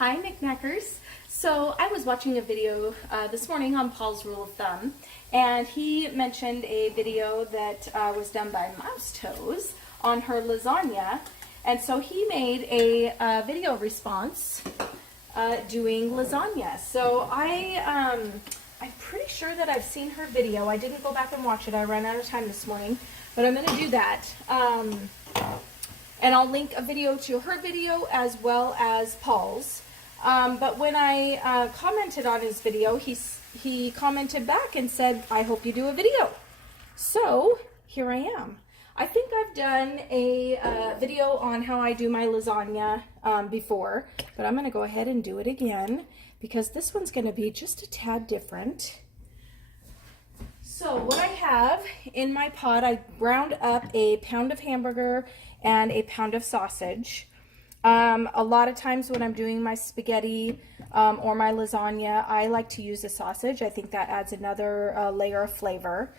Hi, NicNackers. So I was watching a video this morning on Paul's Rule of Thumb, and he mentioned a video that was done by Mouse Toes on her lasagna, and so he made a video response doing lasagna. So I'm pretty sure that I've seen her video. I didn't go back and watch it. I ran out of time this morning, but I'm going to do that. And I'll link a video to her video as well as Paul's. But when I commented on his video, he commented back and said, I hope you do a video. So here I am. I think I've done a video on how I do my lasagna before, but I'm going to go ahead and do it again because this one's going to be just a tad different. So what I have in my pot, I ground up a pound of hamburger and a pound of sausage. A lot of times when I'm doing my spaghetti or my lasagna, I like to use the sausage. I think that adds another layer of flavor.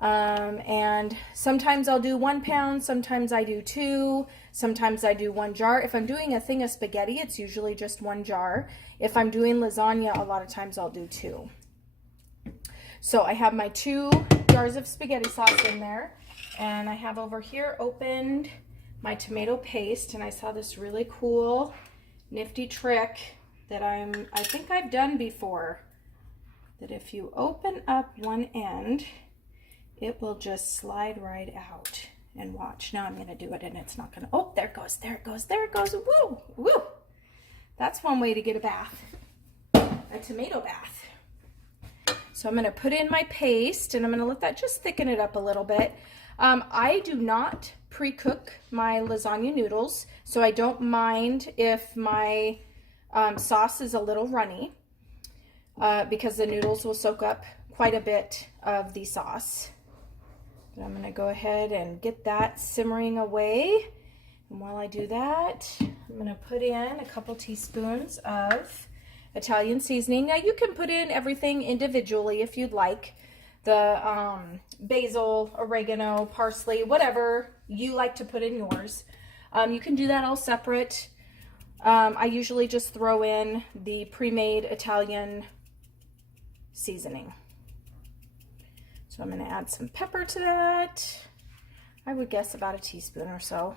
And sometimes I'll do 1 pound, sometimes I do 2, sometimes I do 1 jar. If I'm doing a thing of spaghetti, it's usually just 1 jar. If I'm doing lasagna, a lot of times I'll do 2. So I have my 2 jars of spaghetti sauce in there, and I have over here opened my tomato paste, and I saw this really cool nifty trick that I think I've done before, that if you open up one end, it will just slide right out. And watch, now I'm going to do it and it's not going to, oh, there it goes, there it goes, there it goes, woo, woo. That's one way to get a bath, a tomato bath. So I'm going to put in my paste and I'm going to let that just thicken it up a little bit. I do not pre-cook my lasagna noodles, so I don't mind if my sauce is a little runny because the noodles will soak up quite a bit of the sauce. But I'm going to go ahead and get that simmering away. And while I do that, I'm going to put in a couple teaspoons of Italian seasoning. Now you can put in everything individually if you'd like. The basil, oregano, parsley, whatever you like to put in yours. You can do that all separate. I usually just throw in the pre-made Italian seasoning. So I'm going to add some pepper to that. I would guess about a teaspoon or so.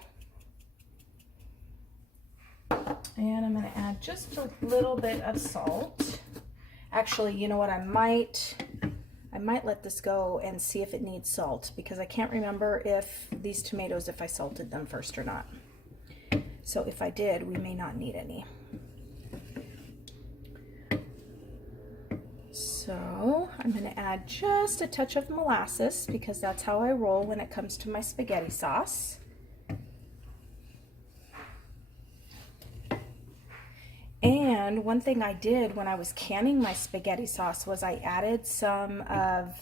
And I'm going to add just a little bit of salt. Actually, you know what, I might let this go and see if it needs salt, because I can't remember if these tomatoes, if I salted them first or not. So if I did, we may not need any. So I'm going to add just a touch of molasses because that's how I roll when it comes to my spaghetti sauce. And one thing I did when I was canning my spaghetti sauce was I added some of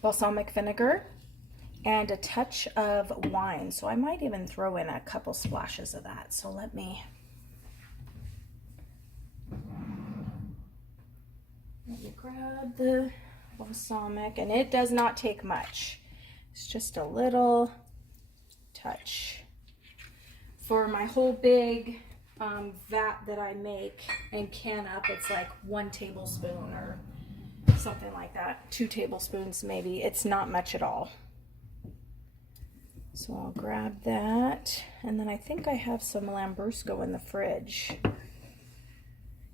balsamic vinegar and a touch of wine. So I might even throw in a couple splashes of that. So let me grab the balsamic, and it does not take much. It's just a little touch. For my whole big vat that I make and can up, it's like 1 tablespoon or something like that, 2 tablespoons maybe. It's not much at all. So I'll grab that, and then I think I have some Lambrusco in the fridge.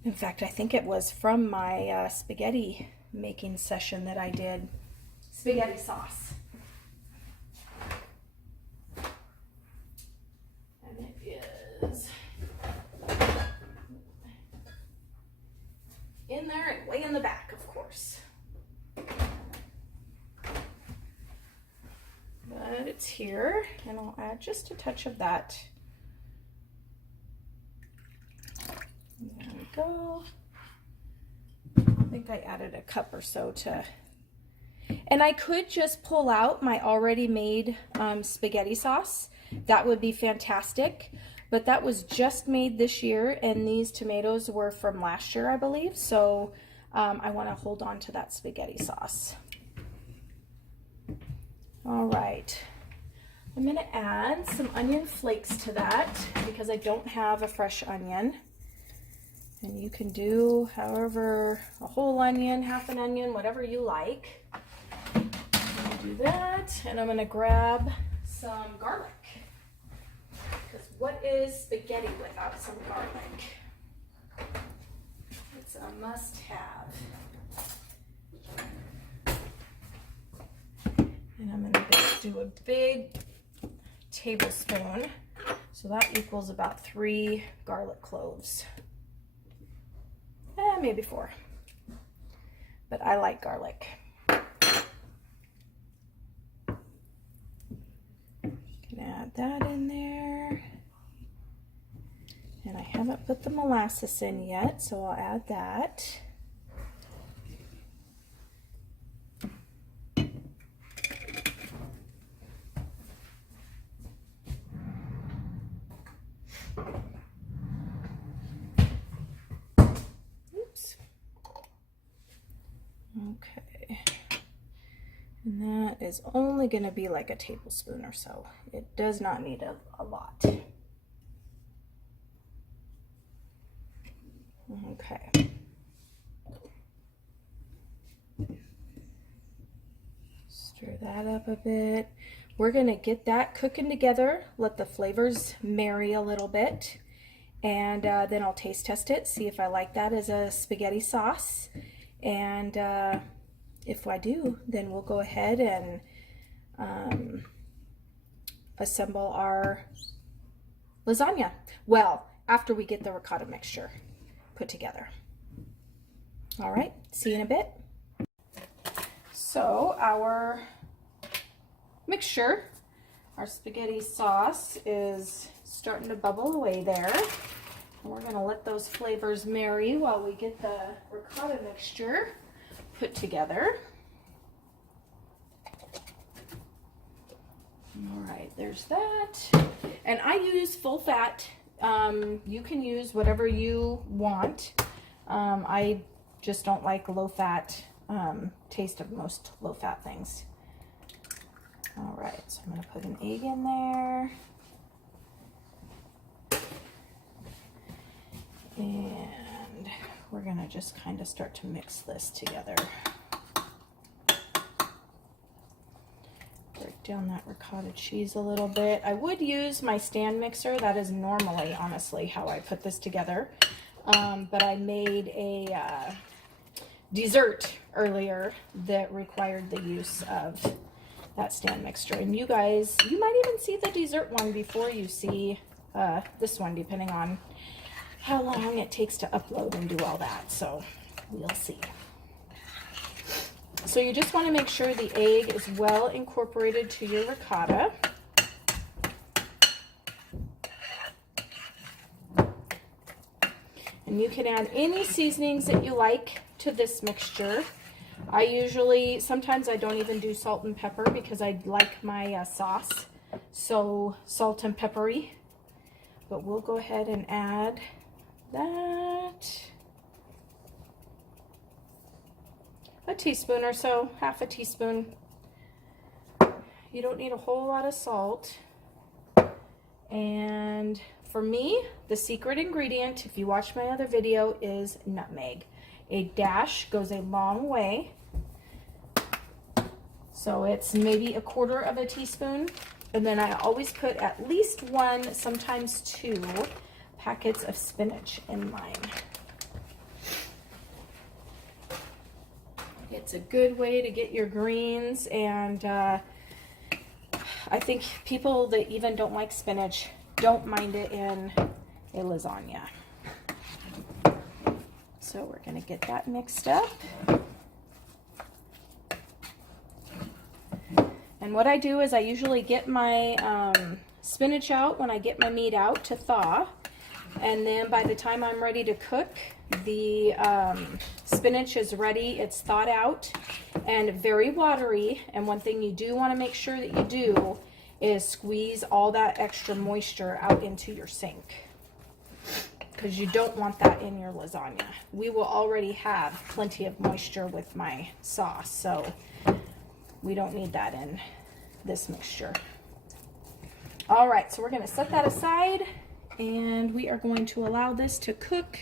In fact, I think it was from my spaghetti making session that I did spaghetti sauce. And it is in there and way in the back, of course. But it's here, and I'll add just a touch of that. There we go. I think I added a cup or so to, and I could just pull out my already made spaghetti sauce. That would be fantastic. But that was just made this year, and these tomatoes were from last year, I believe. So I want to hold on to that spaghetti sauce. All right. I'm going to add some onion flakes to that because I don't have a fresh onion. And you can do however, a whole onion, half an onion, whatever you like. Do that, and I'm gonna grab some garlic. Because what is spaghetti without some garlic? It's a must-have. And I'm gonna do a big tablespoon. So that equals about 3 garlic cloves. Maybe 4. But I like garlic. Can add that in there. And I haven't put the molasses in yet, so I'll add that. Okay, and that is only going to be like a tablespoon or so. It does not need a lot. Okay. Stir that up a bit. We're going to get that cooking together, let the flavors marry a little bit, and then I'll taste test it, see if I like that as a spaghetti sauce. And if I do, then we'll go ahead and assemble our lasagna. Well, after we get the ricotta mixture put together. All right, see you in a bit. So our mixture, our spaghetti sauce is starting to bubble away there. We're going to let those flavors marry while we get the ricotta mixture put together. All right, there's that. And I use full fat. You can use whatever you want. I just don't like low fat taste of most low fat things. All right, so I'm going to put an egg in there. And we're gonna just kind of start to mix this together. Break down that ricotta cheese a little bit. I would use my stand mixer. That is normally, honestly, how I put this together. But I made a dessert earlier that required the use of that stand mixer. And you guys, you might even see the dessert one before you see this one, depending on how long it takes to upload and do all that, so we'll see. So you just want to make sure the egg is well incorporated to your ricotta. And you can add any seasonings that you like to this mixture. I usually, sometimes I don't even do salt and pepper because I like my sauce so salt and peppery. But we'll go ahead and add that, a teaspoon or so, half a teaspoon. You don't need a whole lot of salt. And for me, the secret ingredient, if you watch my other video, is nutmeg. A dash goes a long way. So it's maybe 1/4 of a teaspoon. And then I always put at least 1, sometimes 2 packets of spinach in mine. It's a good way to get your greens, and I think people that even don't like spinach don't mind it in a lasagna. So we're going to get that mixed up. And what I do is I usually get my spinach out when I get my meat out to thaw. And then by the time I'm ready to cook, the spinach is ready. It's thawed out and very watery. And one thing you do want to make sure that you do is squeeze all that extra moisture out into your sink, because you don't want that in your lasagna. We will already have plenty of moisture with my sauce, so we don't need that in this mixture. All right, so we're going to set that aside, and we are going to allow this to cook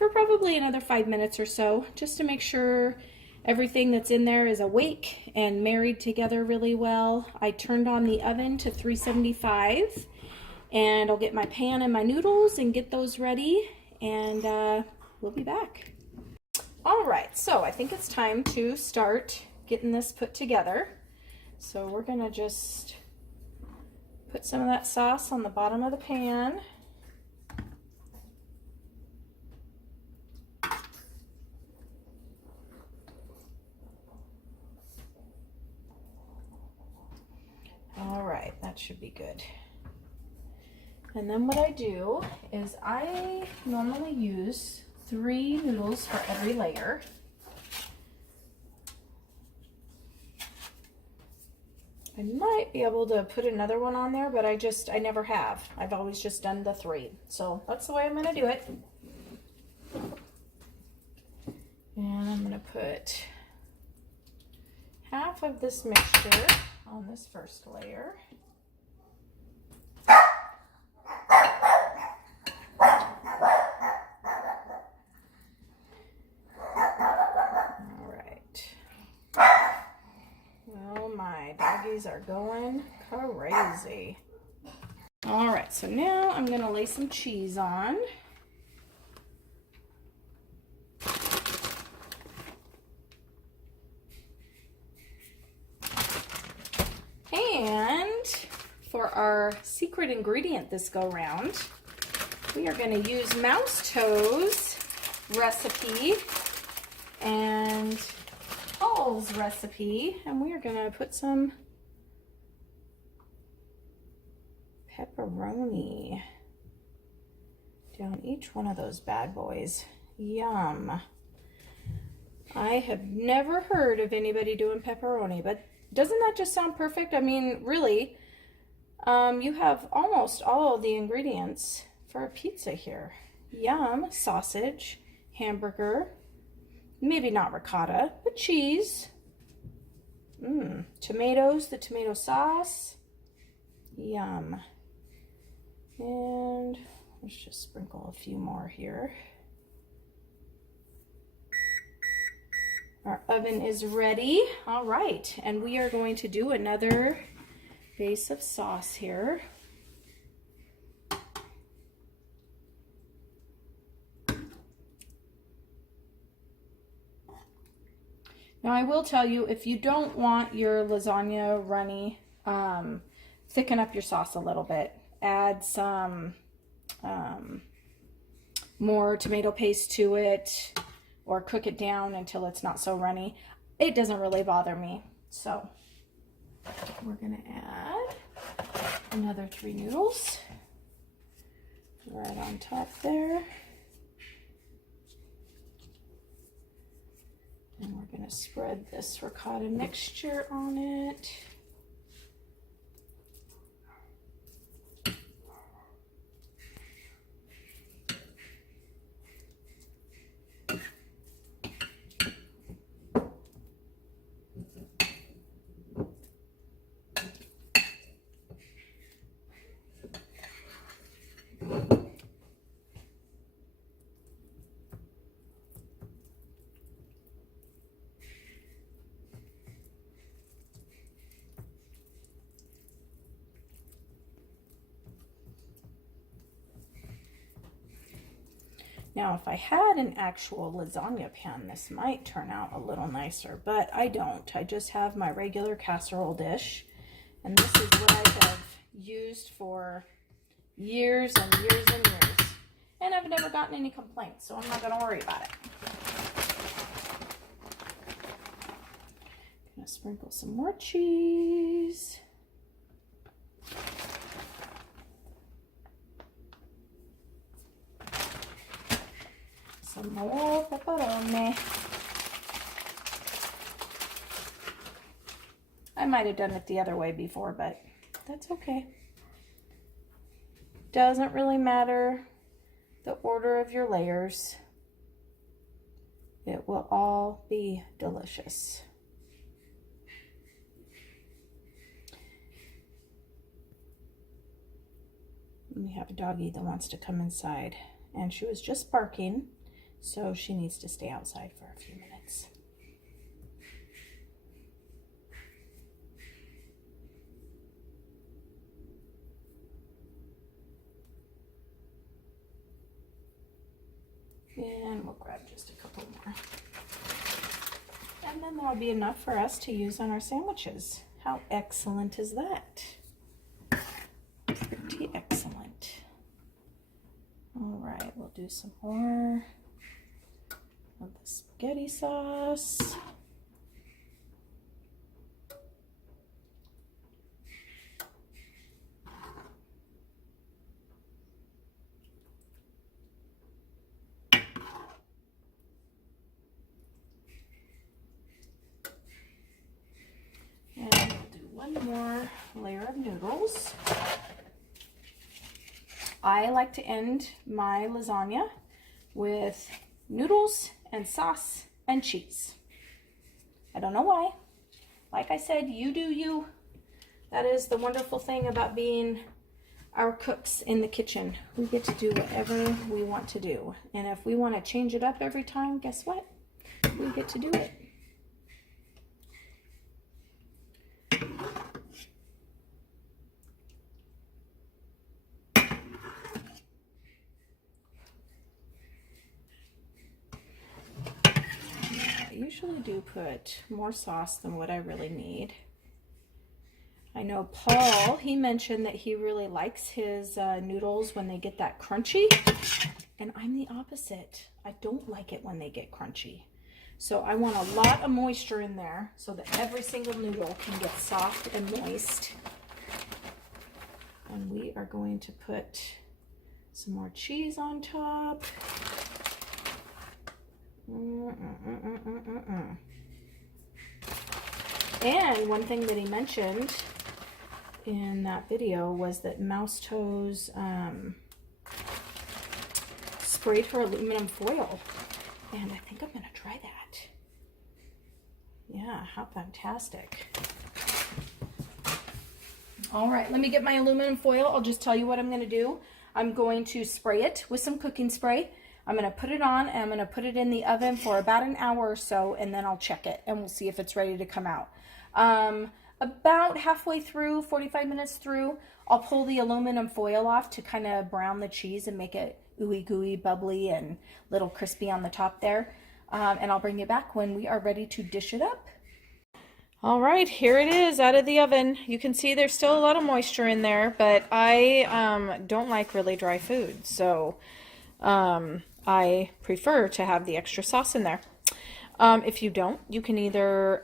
for probably another 5 minutes or so, just to make sure everything that's in there is awake and married together really well. I turned on the oven to 375, and I'll get my pan and my noodles and get those ready, and we'll be back. All right, so I think it's time to start getting this put together. So we're gonna just put some of that sauce on the bottom of the pan. All right, that should be good. And then what I do is I normally use 3 noodles for every layer. I might be able to put another one on there, but I never have. I've always just done the 3. So that's the way I'm gonna do it. And I'm gonna put half of this mixture on this first layer. Doggies are going crazy. All right, so now I'm going to lay some cheese on. And for our secret ingredient this go round, we are going to use Mouse Toe's recipe and Paul's recipe, and we are going to put some pepperoni down each one of those bad boys. Yum. I have never heard of anybody doing pepperoni, but doesn't that just sound perfect? I mean, really, you have almost all of the ingredients for a pizza here. Yum. Sausage, hamburger, maybe not ricotta, but cheese. Tomatoes, the tomato sauce. Yum. And let's just sprinkle a few more here. Our oven is ready. All right, and we are going to do another base of sauce here. Now I will tell you, if you don't want your lasagna runny, thicken up your sauce a little bit. Add some more tomato paste to it, or cook it down until it's not so runny. It doesn't really bother me. So we're gonna add another 3 noodles right on top there. And we're going to spread this ricotta mixture on it. Now, if I had an actual lasagna pan, this might turn out a little nicer, but I don't. I just have my regular casserole dish, and this is what I have used for years and years and years. And I've never gotten any complaints, so I'm not going to worry about it. Gonna sprinkle some more cheese. Some more pepperoni. I might have done it the other way before, but that's okay. Doesn't really matter the order of your layers. It will all be delicious. We have a doggie that wants to come inside, and she was just barking So she needs to stay outside for a few minutes. And we'll grab just a couple more. And then that'll be enough for us to use on our sandwiches. How excellent is that? Pretty excellent. All right, we'll do some more of the spaghetti sauce. And we'll do one more layer of noodles. I like to end my lasagna with noodles and sauce and cheese. I don't know why. Like I said, you do you. That is the wonderful thing about being our cooks in the kitchen. We get to do whatever we want to do. And if we want to change it up every time, guess what? We get to do it. I usually do put more sauce than what I really need. I know Paul, he mentioned that he really likes his noodles when they get that crunchy, and I'm the opposite. I don't like it when they get crunchy. So I want a lot of moisture in there so that every single noodle can get soft and moist. And we are going to put some more cheese on top. And one thing that he mentioned in that video was that Mouse Toes sprayed her aluminum foil, and I think I'm gonna try that. Yeah, how fantastic. All right, let me get my aluminum foil. I'll just tell you what I'm gonna do. I'm going to spray it with some cooking spray. I'm gonna put it on and I'm gonna put it in the oven for about an hour or so, and then I'll check it and we'll see if it's ready to come out. About halfway through, 45 minutes through, I'll pull the aluminum foil off to kind of brown the cheese and make it ooey gooey, bubbly, and little crispy on the top there. And I'll bring it back when we are ready to dish it up. All right, here it is out of the oven. You can see there's still a lot of moisture in there, but I don't like really dry food, so I prefer to have the extra sauce in there. If you don't, you can either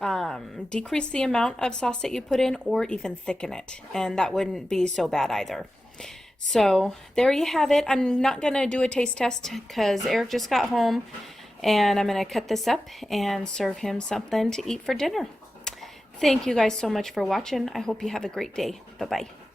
decrease the amount of sauce that you put in or even thicken it, and that wouldn't be so bad either. So there you have it. I'm not going to do a taste test because Eric just got home, and I'm going to cut this up and serve him something to eat for dinner. Thank you guys so much for watching. I hope you have a great day. Bye-bye.